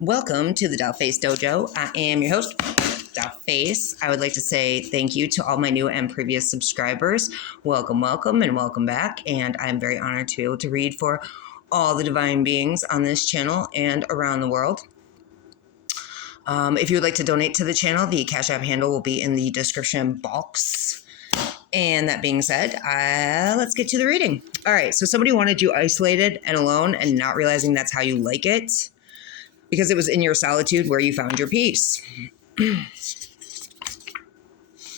Welcome to the Dollfacedojo. I am your host, Dollface. I would like to say thank you to all my new and previous subscribers. Welcome, welcome, and welcome back. And I'm very honored to be able to read for all the divine beings on this channel and around the world. If you would like to donate to the channel, the Cashapp handle will be in the description box. And that being said, let's get to the reading. All right, so somebody wanted you isolated and alone and not realizing that's how you like it, because it was in your solitude where you found your peace.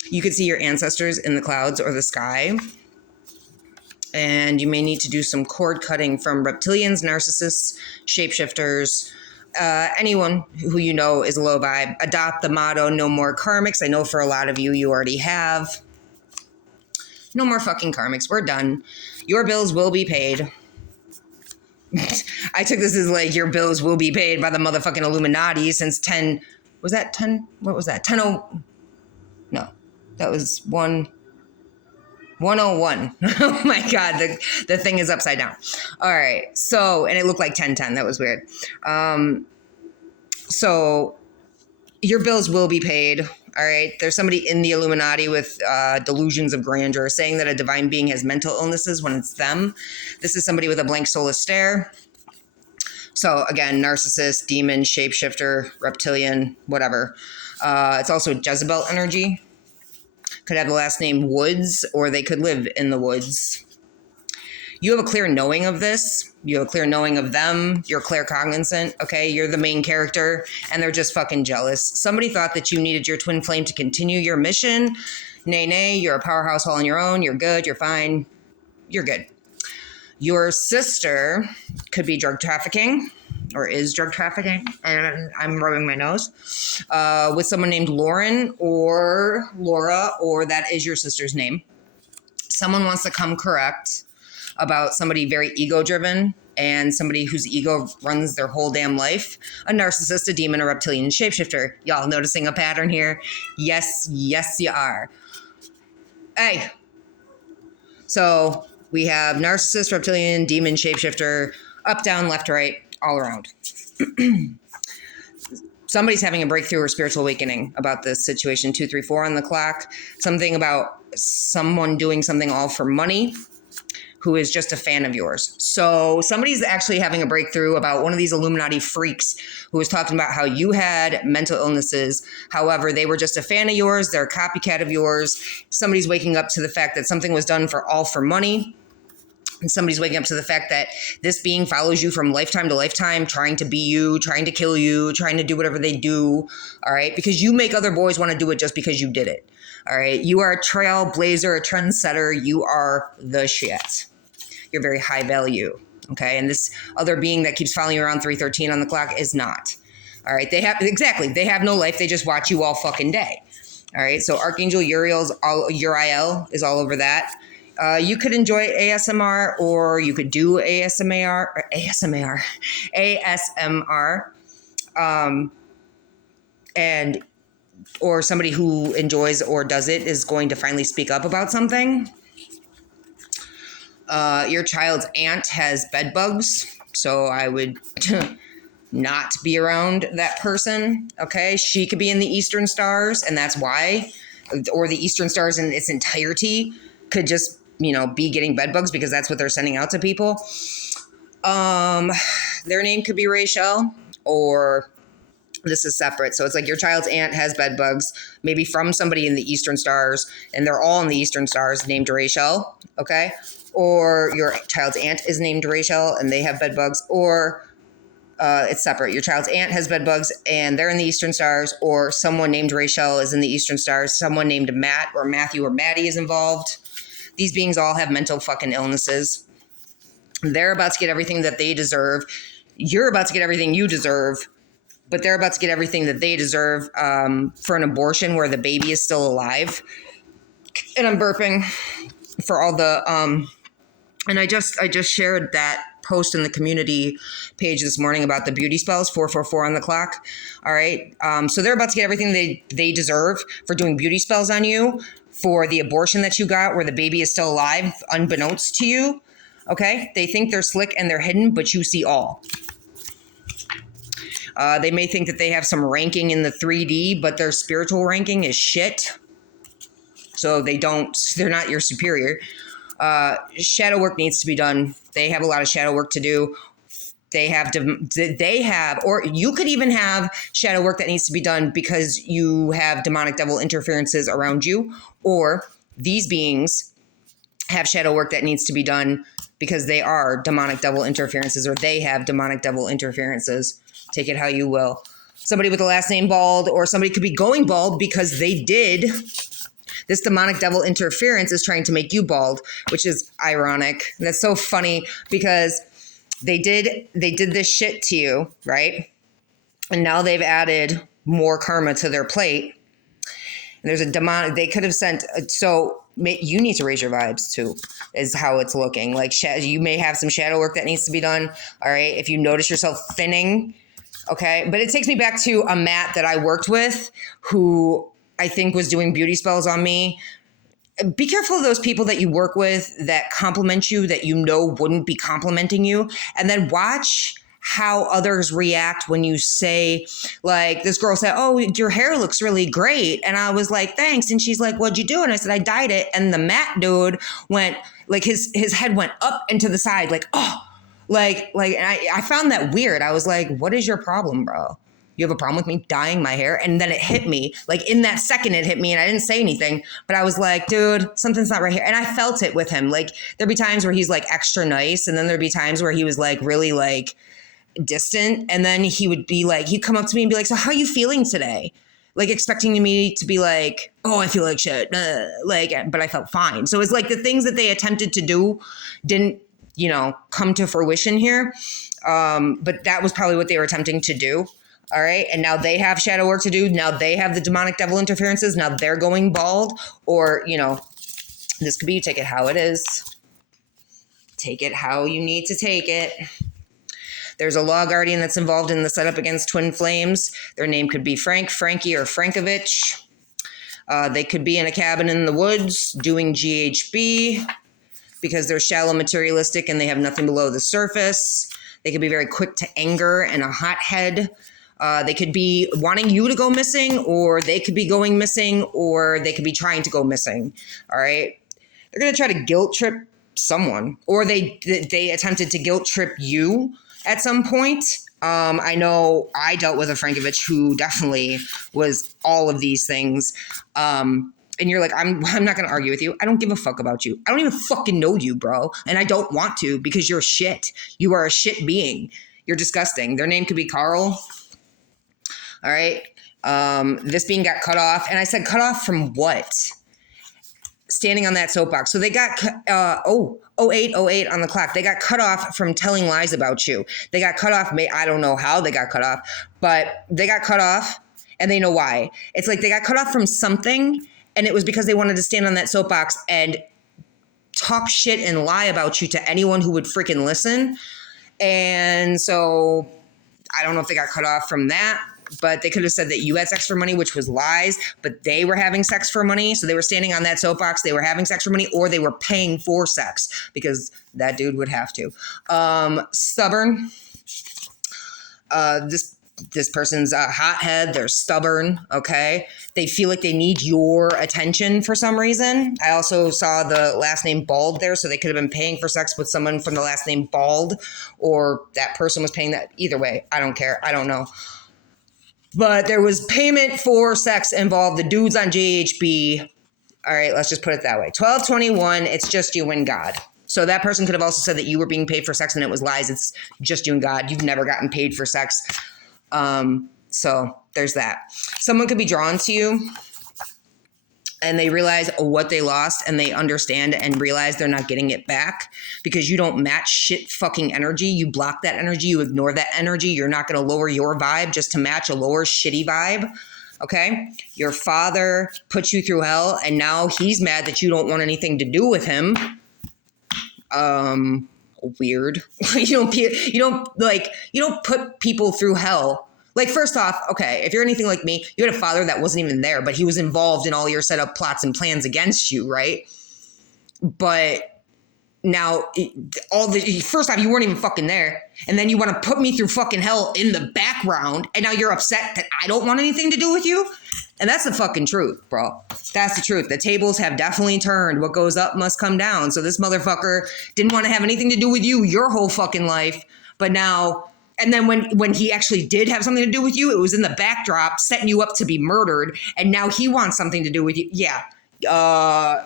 You could see your ancestors in the clouds or the sky. And you may need to do some cord cutting from reptilians, narcissists, shapeshifters, anyone who you know is low vibe. Adopt the motto, no more karmics. I know for a lot of you, you already have. No more fucking karmics. We're done. Your bills will be paid. I took this as like your bills will be paid by the motherfucking Illuminati since 10. Was that 10? What was that? 10. No, that was 101. Oh my God. The thing is upside down. All right. So, and it looked like 1010. That was weird. So your bills will be paid. All right. There's somebody in the Illuminati with delusions of grandeur saying that a divine being has mental illnesses when it's them. This is somebody with a blank soulless stare. So again, narcissist, demon, shapeshifter, reptilian, whatever. It's also Jezebel energy. Could have the last name Woods, or they could live in the woods. You have a clear knowing of this. You have a clear knowing of them. You're claircognizant, okay? You're the main character, and they're just fucking jealous. Somebody thought that you needed your twin flame to continue your mission. Nay, nay, you're a powerhouse all on your own. You're good. You're fine. You're good. Your sister could be drug trafficking, or is drug trafficking, and I'm rubbing my nose, with someone named Lauren or Laura, or that is your sister's name. Someone wants to come correct about somebody very ego-driven and somebody whose ego runs their whole damn life. A narcissist, a demon, a reptilian, shapeshifter. Y'all noticing a pattern here? Yes, yes, you are. Hey. So we have narcissist, reptilian, demon, shapeshifter, up, down, left, right, all around. Somebody's having a breakthrough or spiritual awakening about this situation. 2, 3, 4 on the clock. Something about someone doing something all for money, who is just a fan of yours. So somebody's actually having a breakthrough about one of these Illuminati freaks who was talking about how you had mental illnesses. However, they were just a fan of yours. They're a copycat of yours. Somebody's waking up to the fact that something was done for all for money. And somebody's waking up to the fact that this being follows you from lifetime to lifetime, trying to be you, trying to kill you, trying to do whatever they do. All right. Because you make other boys want to do it just because you did it. All right. You are a trailblazer, a trendsetter. You are the shit. You're very high value. Okay. And this other being that keeps following you around 313 on the clock is not. All right. They have no life. They just watch you all fucking day. All right. So Archangel Uriel is all over that. You could enjoy ASMR, or you could do ASMR, or somebody who enjoys or does it is going to finally speak up about something. Your child's aunt has bed bugs, so I would not be around that person. Okay, she could be in the Eastern Stars, and that's why, or the Eastern Stars in its entirety could just, be getting bed bugs because that's what they're sending out to people. Their name could be Rachel, or this is separate. So it's like your child's aunt has bed bugs, maybe from somebody in the Eastern Stars, and they're all in the Eastern Stars named Rachel. Okay. Or your child's aunt is named Rachel and they have bed bugs, or it's separate. Your child's aunt has bed bugs and they're in the Eastern Stars, or someone named Rachel is in the Eastern Stars. Someone named Matt or Matthew or Maddie is involved. These beings all have mental fucking illnesses. They're about to get everything that they deserve. You're about to get everything you deserve, but they're about to get everything that they deserve for an abortion where the baby is still alive. And I'm burping for all the, and I just shared that post in the community page this morning about the beauty spells, 444 on the clock. All right. So they're about to get everything they deserve for doing beauty spells on you, for the abortion that you got where the baby is still alive, unbeknownst to you. Okay. They think they're slick and they're hidden, but you see all. They may think that they have some ranking in the 3D, but their spiritual ranking is shit. So they're not your superior. Shadow work needs to be done. They have a lot of shadow work to do. They have, or you could even have shadow work that needs to be done because you have demonic devil interferences around you, or these beings have shadow work that needs to be done because they are demonic devil interferences, or they have demonic devil interferences. Take it how you will. Somebody with the last name Bald, or somebody could be going bald because they did. This demonic devil interference is trying to make you bald, which is ironic. That's so funny because they did this shit to you, right? And now they've added more karma to their plate. And there's a demonic, they could have sent, so you need to raise your vibes too, is how it's looking. Like you may have some shadow work that needs to be done. All right. If you notice yourself thinning, okay. But it takes me back to a Matt that I worked with who I think was doing beauty spells on me. Be careful of those people that you work with that compliment you that you know wouldn't be complimenting you. And then watch how others react when you say, like, this girl said, "Oh, your hair looks really great." And I was like, "Thanks." And she's like, "What'd you do?" And I said, "I dyed it." And the Matt dude went, like, his head went up and to the side, like, oh, and I found that weird. I was like, "What is your problem, bro? You have a problem with me dyeing my hair?" And then it hit me, like in that second it hit me, and I didn't say anything, but I was like, dude, something's not right here. And I felt it with him. Like there'd be times where he's like extra nice, and then there'd be times where he was like really like distant. And then he would be like, he'd come up to me and be like, "So how are you feeling today?" Like expecting me to be like, "Oh, I feel like shit." But I felt fine. So it's like the things that they attempted to do didn't, come to fruition here. But that was probably what they were attempting to do. All right. And now they have shadow work to do. Now they have the demonic devil interferences. Now they're going bald. Or, this could be, you take it how it is. Take it how you need to take it. There's a law guardian that's involved in the setup against twin flames. Their name could be Frank, Frankie, or Frankovich. They could be in a cabin in the woods doing GHB because they're shallow materialistic and they have nothing below the surface. They could be very quick to anger and a hothead. They could be wanting you to go missing, or they could be going missing, or they could be trying to go missing. All right. They're going to try to guilt trip someone, or they attempted to guilt trip you at some point. I know I dealt with a Frankovich who definitely was all of these things. And you're like, I'm not going to argue with you. I don't give a fuck about you. I don't even fucking know you, bro. And I don't want to because you're shit. You are a shit being. You're disgusting. Their name could be Carl. All right. This being got cut off. And I said, cut off from what? Standing on that soapbox. So they got, 08 on the clock. They got cut off from telling lies about you. They got cut off. I don't know how they got cut off, but they got cut off and they know why. It's like they got cut off from something, and it was because they wanted to stand on that soapbox and talk shit and lie about you to anyone who would freaking listen. And so I don't know if they got cut off from that, but they could have said that you had sex for money, which was lies, but they were having sex for money. So they were standing on that soapbox. They were having sex for money, or they were paying for sex because that dude would have to. Stubborn. This person's a hothead. They're stubborn. Okay. They feel like they need your attention for some reason. I also saw the last name Bald there. So they could have been paying for sex with someone from the last name Bald, or that person was paying that. Either way, I don't care. I don't know. But there was payment for sex involved. The dude's on GHB. All right, let's just put it that way. 1221, it's just you and God. So that person could have also said that you were being paid for sex and it was lies. It's just you and God. You've never gotten paid for sex. So there's that. Someone could be drawn to you and they realize what they lost, and they understand and realize they're not getting it back because you don't match shit fucking energy. You block that energy. You ignore that energy. You're not going to lower your vibe just to match a lower shitty vibe. Okay. Your father put you through hell, and now he's mad that you don't want anything to do with him. Weird. You don't put people through hell. Like, first off, okay, if you're anything like me, you had a father that wasn't even there, but he was involved in all your setup plots and plans against you, right? But Now, first off, you weren't even fucking there. And then you want to put me through fucking hell in the background. And now you're upset that I don't want anything to do with you. And that's the fucking truth, bro. That's the truth. The tables have definitely turned. What goes up must come down. So this motherfucker didn't want to have anything to do with you your whole fucking life. But now, and then when he actually did have something to do with you, it was in the backdrop setting you up to be murdered. And now he wants something to do with you. Yeah.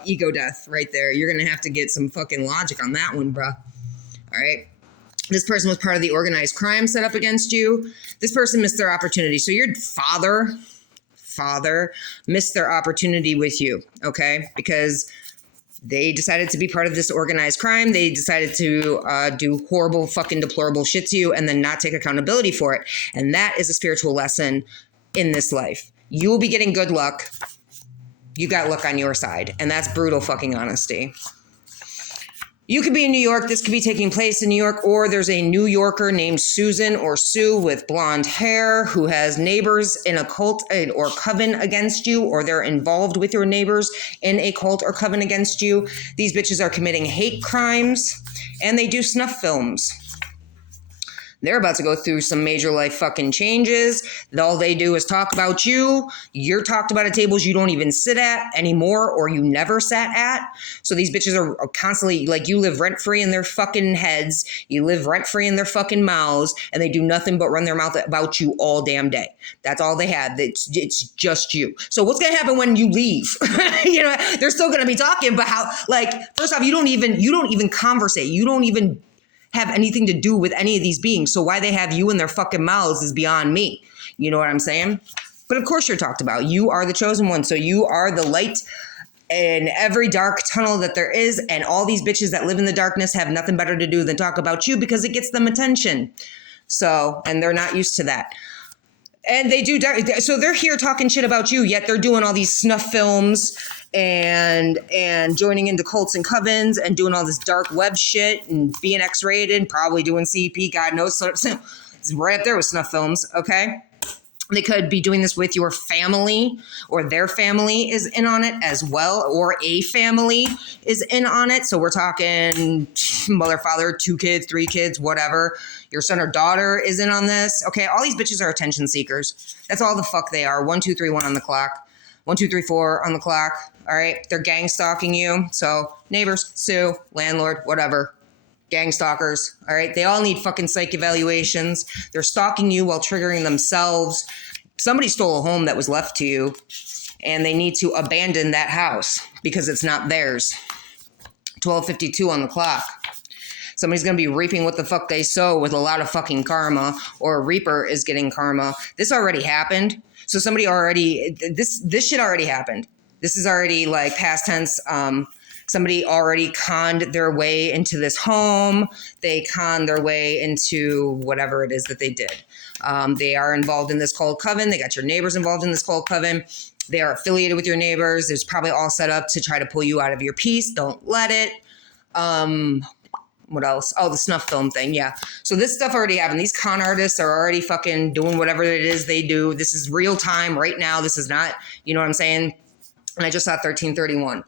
Ego death right there. You're going to have to get some fucking logic on that one, bruh. All right. This person was part of the organized crime set up against you. This person missed their opportunity. So your father missed their opportunity with you, okay? Because they decided to be part of this organized crime. They decided to do horrible, fucking deplorable shit to you and then not take accountability for it. And that is a spiritual lesson in this life. You will be getting good luck. You got luck on your side. And that's brutal fucking honesty. You could be in New York. This could be taking place in New York, or there's a New Yorker named Susan or Sue with blonde hair who has neighbors in a cult or coven against you, or they're involved with your neighbors in a cult or coven against you. These bitches are committing hate crimes and they do snuff films. They're about to go through some major life fucking changes. All they do is talk about you. You're talked about at tables you don't even sit at anymore, or you never sat at. So these bitches are constantly, like, you live rent-free in their fucking heads. You live rent-free in their fucking mouths, and they do nothing but run their mouth about you all damn day. That's all they have. It's just you. So what's going to happen when you leave? You know, they're still going to be talking, but how, like, first off, you don't even conversate. You don't even have anything to do with any of these beings. So why they have you in their fucking mouths is beyond me. You know what I'm saying? But of course you're talked about. You are the chosen one. So you are the light in every dark tunnel that there is. And all these bitches that live in the darkness have nothing better to do than talk about you because it gets them attention. So, and they're not used to that. And they do, so they're here talking shit about you, yet they're doing all these snuff films and joining into cults and covens and doing all this dark web shit and being X-rated, probably doing CP, God knows. So it's right up there with snuff films, okay? They could be doing this with your family, or their family is in on it as well, or a family is in on it. So we're talking mother, father, 2 kids, 3 kids, whatever. Your son or daughter is in on this. Okay, all these bitches are attention seekers. That's all the fuck they are. 1, 2, 3, 1 on the clock. 1, 2, 3, 4 on the clock. All right, they're gang stalking you. So neighbors, Sue, landlord, whatever. Gang stalkers, all right? They all need fucking psych evaluations. They're stalking you while triggering themselves. Somebody stole a home that was left to you, and they need to abandon that house because it's not theirs. 12:52 on the clock. Somebody's going to be reaping what the fuck they sow with a lot of fucking karma, or a reaper is getting karma. This already happened. So somebody already, this shit already happened. This is already like past tense. Somebody already conned their way into this home. They conned their way into whatever it is that they did. They are involved in this cold coven. They got your neighbors involved in this cold coven. They are affiliated with your neighbors. It's probably all set up to try to pull you out of your peace. Don't let it. What else? Oh, the snuff film thing. Yeah. So this stuff already happened. These con artists are already fucking doing whatever it is they do. This is real time right now. This is not, you know what I'm saying? And I just saw 1331.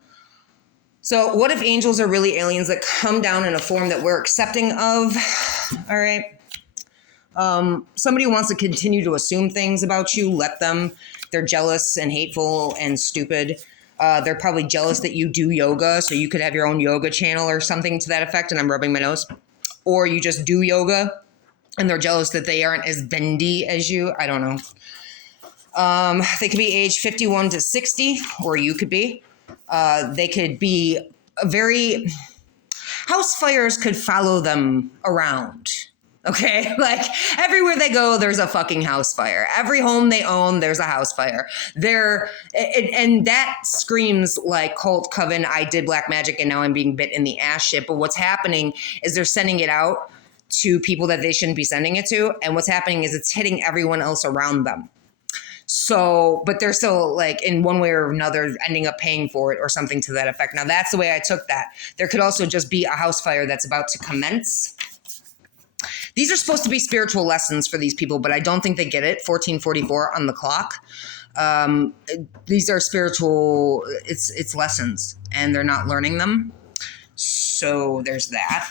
So what if angels are really aliens that come down in a form that we're accepting of? All right. Somebody wants to continue to assume things about you. Let them. They're jealous and hateful and stupid. They're probably jealous that you do yoga. So you could have your own yoga channel or something to that effect. And I'm rubbing my nose. Or you just do yoga and they're jealous that they aren't as bendy as you. I don't know. They could be age 51 to 60, or you could be. They could be house fires could follow them around. Okay. Like everywhere they go, there's a fucking house fire. Every home they own, there's a house fire. And that screams like cult coven. I did black magic and now I'm being bit in the ass shit. But what's happening is they're sending it out to people that they shouldn't be sending it to. And what's happening is it's hitting everyone else around them. So, but they're still like in one way or another ending up paying for it or something to that effect. Now that's the way I took that. There could also just be a house fire that's about to commence. These are supposed to be spiritual lessons for these people, but I don't think they get it. 1444 on the clock. These are spiritual, it's lessons and they're not learning them. So there's that.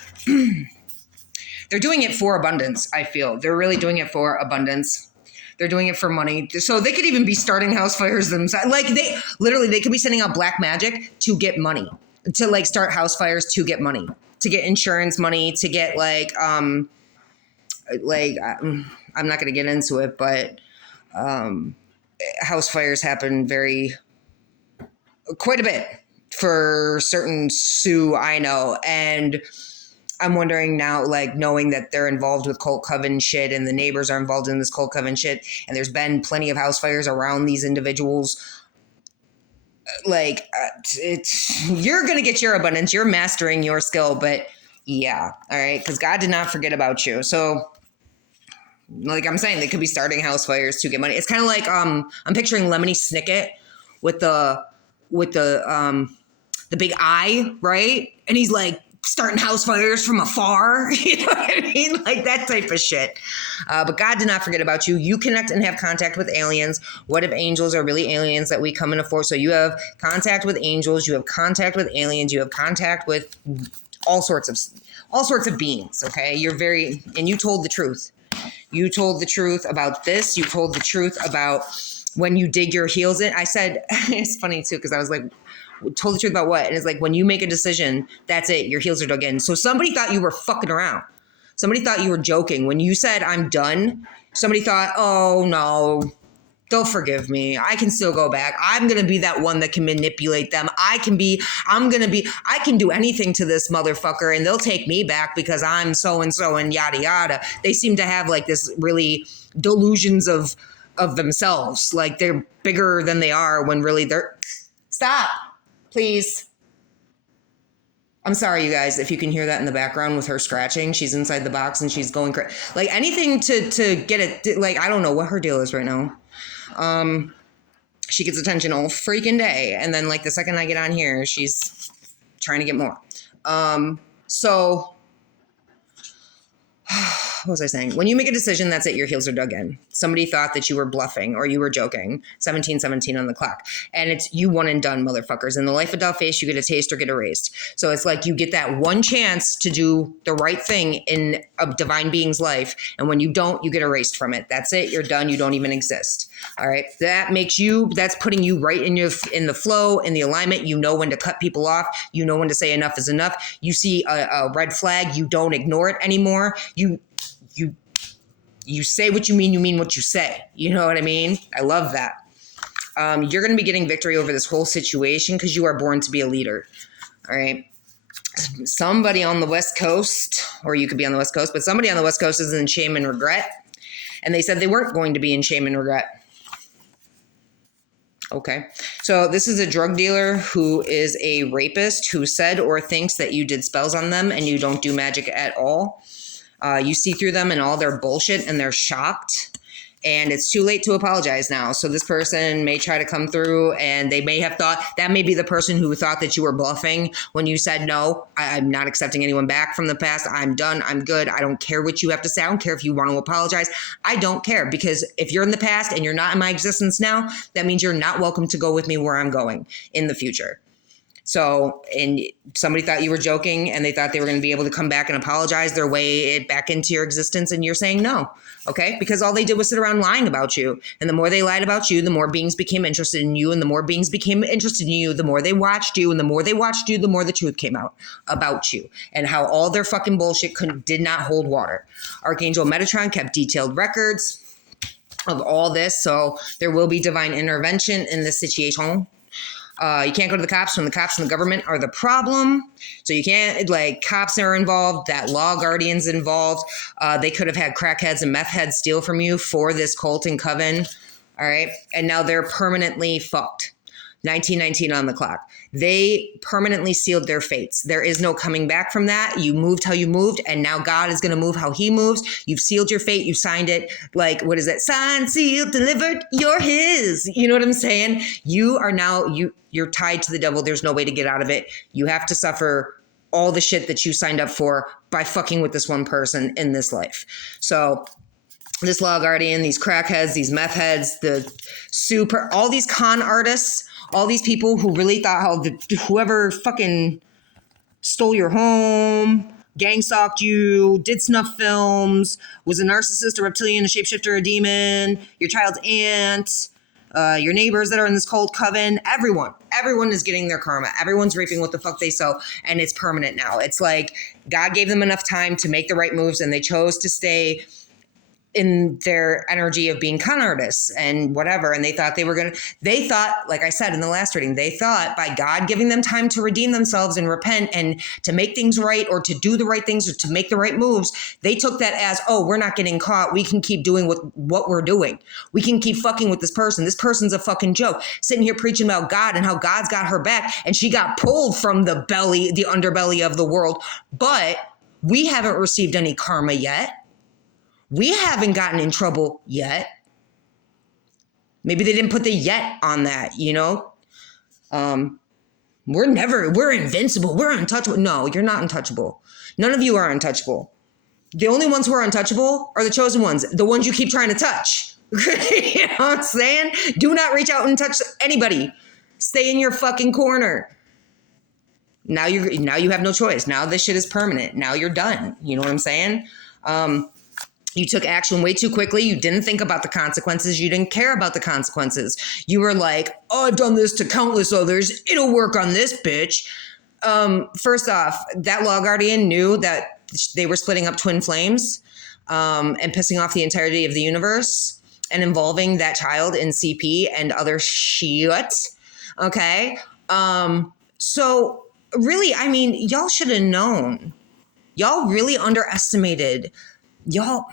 They're doing it for abundance, I feel. They're really doing it for abundance. They're doing it for money. So they could even be starting house fires themselves. Like they could be sending out black magic to get money, to like start house fires to get money, to get insurance money, to get I'm not going to get into it, but house fires happen quite a bit for certain Sioux I know. And I'm wondering now, like, knowing that they're involved with cult coven shit and the neighbors are involved in this cult coven shit, and there's been plenty of house fires around these individuals. Like, you're going to get your abundance. You're mastering your skill, but yeah. All right. Because God did not forget about you. So, like I'm saying, they could be starting house fires to get money. It's kind of like, I'm picturing Lemony Snicket with the big eye, right? And he's like, starting house fires from afar, you know what I mean? Like that type of shit. But God did not forget about you. You connect and have contact with aliens. What if angels are really aliens that we come in a force? So you have contact with angels, you have contact with aliens, you have contact with all sorts of beings, okay? And you told the truth. You told the truth about this. You told the truth about when you dig your heels in. I said, it's funny too, because I was like, told the truth about what? And it's like, when you make a decision, that's it. Your heels are dug in. So somebody thought you were fucking around. Somebody thought you were joking. When you said, I'm done, somebody thought, oh no, they'll forgive me. I can still go back. I'm going to be that one that can manipulate them. I can do anything to this motherfucker and they'll take me back because I'm so-and-so and yada, yada. They seem to have like this really delusions of themselves. Like they're bigger than they are when really they're, stop. Please. I'm sorry, you guys, if you can hear that in the background with her scratching. She's inside the box and she's going crazy. Like anything to get it. Like, I don't know what her deal is right now. She gets attention all freaking day. And then like the second I get on here, she's trying to get more. So what was I saying? When you make a decision, that's it. Your heels are dug in. Somebody thought that you were bluffing or you were joking. 17:17 on the clock. And it's you one and done, motherfuckers. In the life of Dollface, you get a taste or get erased. So it's like you get that one chance to do the right thing in a divine being's life. And when you don't, you get erased from it. That's it. You're done. You don't even exist. All right. That's putting you right in the flow, in the alignment. You know when to cut people off. You know when to say enough is enough. You see a red flag. You don't ignore it anymore. You say what you mean what you say. You know what I mean? I love that. You're going to be getting victory over this whole situation because you are born to be a leader. All right. Somebody on the West Coast, or you could be on the West Coast, but somebody on the West Coast is in shame and regret. And they said they weren't going to be in shame and regret. Okay. So this is a drug dealer who is a rapist who said or thinks that you did spells on them and you don't do magic at all. You see through them and all their bullshit and they're shocked and it's too late to apologize now. So this person may try to come through and they may have thought that may be the person who thought that you were bluffing when you said, no, I'm not accepting anyone back from the past. I'm done. I'm good. I don't care what you have to say. I don't care if you want to apologize. I don't care because if you're in the past and you're not in my existence now, that means you're not welcome to go with me where I'm going in the future. So, and somebody thought you were joking and they thought they were going to be able to come back and apologize their way back into your existence. And you're saying no. Okay. Because all they did was sit around lying about you. And the more they lied about you, the more beings became interested in you. And the more beings became interested in you, the more they watched you. And the more they watched you, the more the truth came out about you and how all their fucking bullshit did not hold water. Archangel Metatron kept detailed records of all this. So there will be divine intervention in this situation. You can't go to the cops when the cops and the government are the problem. So you can't, like, cops are involved, that law guardian's involved. They could have had crackheads and meth heads steal from you for this cult and coven. All right. And now they're permanently fucked. 1919 on the clock. They permanently sealed their fates. There is no coming back from that. You moved how you moved, and now God is going to move how he moves. You've sealed your fate. You signed it. Like, what is that? Signed, sealed, delivered. You're his. You know what I'm saying? You are now, you're tied to the devil. There's no way to get out of it. You have to suffer all the shit that you signed up for by fucking with this one person in this life. So this law guardian, these crackheads, these meth heads, all these con artists, all these people who really thought whoever fucking stole your home, gang stalked you, did snuff films, was a narcissist, a reptilian, a shapeshifter, a demon, your child's aunt, your neighbors that are in this cold coven, everyone is getting their karma. Everyone's reaping what the fuck they sow, and it's permanent now. It's like God gave them enough time to make the right moves, and they chose to stay in their energy of being con artists and whatever. And they thought like I said in the last reading, they thought by God giving them time to redeem themselves and repent and to make things right or to do the right things or to make the right moves, they took that as, oh, we're not getting caught. We can keep doing what we're doing. We can keep fucking with this person. This person's a fucking joke. Sitting here preaching about God and how God's got her back and she got pulled from the underbelly of the world. But we haven't received any karma yet. We haven't gotten in trouble yet. Maybe they didn't put the yet on that, you know? We're invincible. We're untouchable. No, you're not untouchable. None of you are untouchable. The only ones who are untouchable are the chosen ones, the ones you keep trying to touch. You know what I'm saying? Do not reach out and touch anybody. Stay in your fucking corner. Now you have no choice. Now this shit is permanent. Now you're done. You know what I'm saying? You took action way too quickly. You didn't think about the consequences. You didn't care about the consequences. You were like, oh, I've done this to countless others. It'll work on this bitch. First off, that law guardian knew that they were splitting up twin flames and pissing off the entirety of the universe and involving that child in CP and other shit. Okay? So really, I mean, y'all should have known. Y'all really underestimated. Y'all,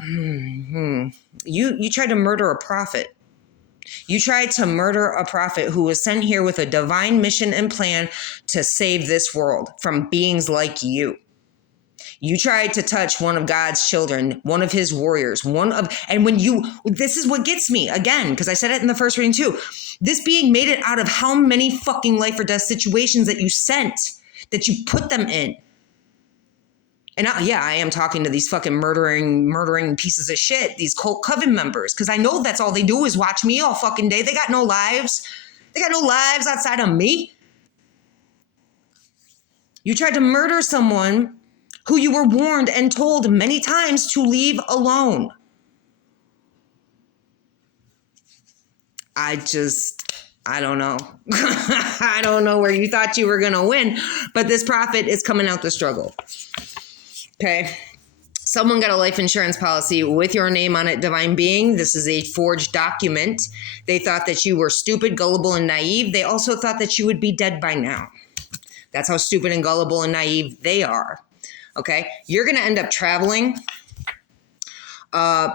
you tried to murder a prophet. You tried to murder a prophet who was sent here with a divine mission and plan to save this world from beings like you. You tried to touch one of God's children, one of his warriors, this is what gets me again, because I said it in the first reading too. This being made it out of how many fucking life or death situations that you sent, that you put them in. And I am talking to these fucking murdering pieces of shit, these cult coven members, because I know that's all they do is watch me all fucking day. They got no lives. They got no lives outside of me. You tried to murder someone who you were warned and told many times to leave alone. I don't know. I don't know where you thought you were going to win, but this prophet is coming out the struggle. Okay. Someone got a life insurance policy with your name on it, divine being. This is a forged document. They thought that you were stupid, gullible, and naive. They also thought that you would be dead by now. That's how stupid and gullible and naive they are. Okay. You're going to end up traveling.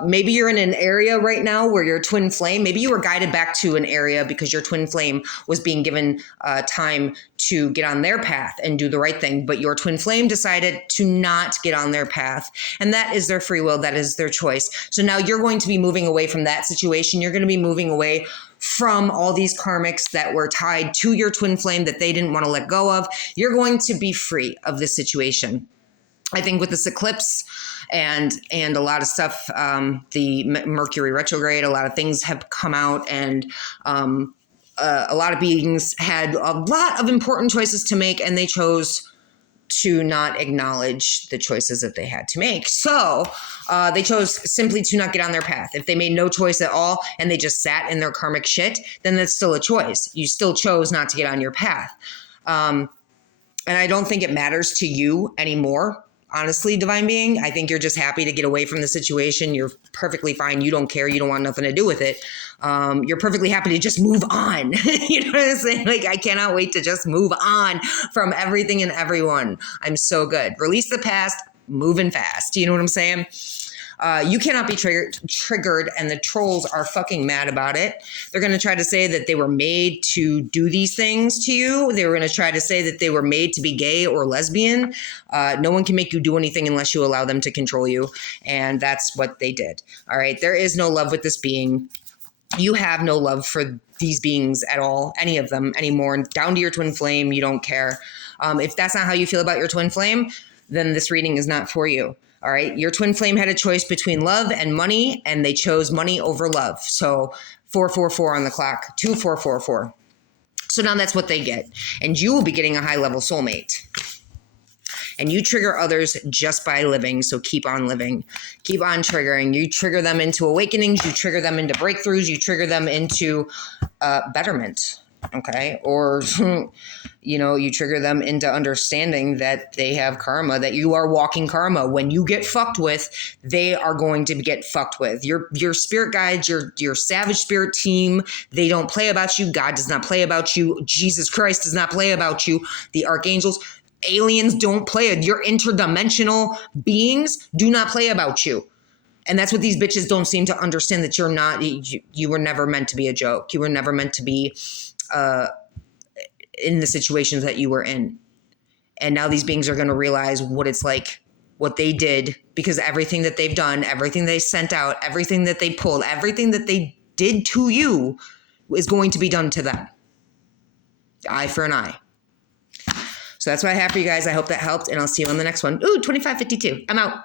Maybe you're in an area right now where your twin flame, maybe you were guided back to an area because your twin flame was being given time to get on their path and do the right thing. But your twin flame decided to not get on their path. And that is their free will. That is their choice. So now you're going to be moving away from that situation. You're going to be moving away from all these karmics that were tied to your twin flame that they didn't want to let go of. You're going to be free of this situation. I think with this eclipse and a lot of stuff, the Mercury retrograde, a lot of things have come out, and a lot of beings had a lot of important choices to make, and they chose to not acknowledge the choices that they had to make. So they chose simply to not get on their path. If they made no choice at all and they just sat in their karmic shit, then that's still a choice. You still chose not to get on your path. And I don't think it matters to you anymore. Honestly, divine being, I think you're just happy to get away from the situation. You're perfectly fine. You don't care. You don't want nothing to do with it. You're perfectly happy to just move on. You know what I'm saying? Like, I cannot wait to just move on from everything and everyone. I'm so good. Release the past, moving fast. You know what I'm saying? You cannot be triggered, and the trolls are fucking mad about it. They're going to try to say that they were made to do these things to you. They were going to try to say that they were made to be gay or lesbian. No one can make you do anything unless you allow them to control you. And that's what they did. All right. There is no love with this being. You have no love for these beings at all, any of them anymore. Down to your twin flame, you don't care. If that's not how you feel about your twin flame, then this reading is not for you. All right. Your twin flame had a choice between love and money, and they chose money over love. So 444 on the clock, 2444. So now that's what they get. And you will be getting a high level soulmate. And you trigger others just by living. So keep on living. Keep on triggering. You trigger them into awakenings. You trigger them into breakthroughs. You trigger them into betterment. Okay. Or, you trigger them into understanding that they have karma, that you are walking karma. When you get fucked with, they are going to get fucked with. Your spirit guides, your savage spirit team, they don't play about you. God does not play about you. Jesus Christ does not play about you. The archangels, aliens don't play it. Your interdimensional beings do not play about you. And that's what these bitches don't seem to understand, that you're not, you were never meant to be a joke. You were never meant to be in the situations that you were in. And now these beings are going to realize what it's like, what they did, because everything that they've done, everything they sent out, everything that they pulled, everything that they did to you is going to be done to them. Eye for an eye. So that's what I have for you guys. I hope that helped, and I'll see you on the next one. Ooh, 2552. I'm out.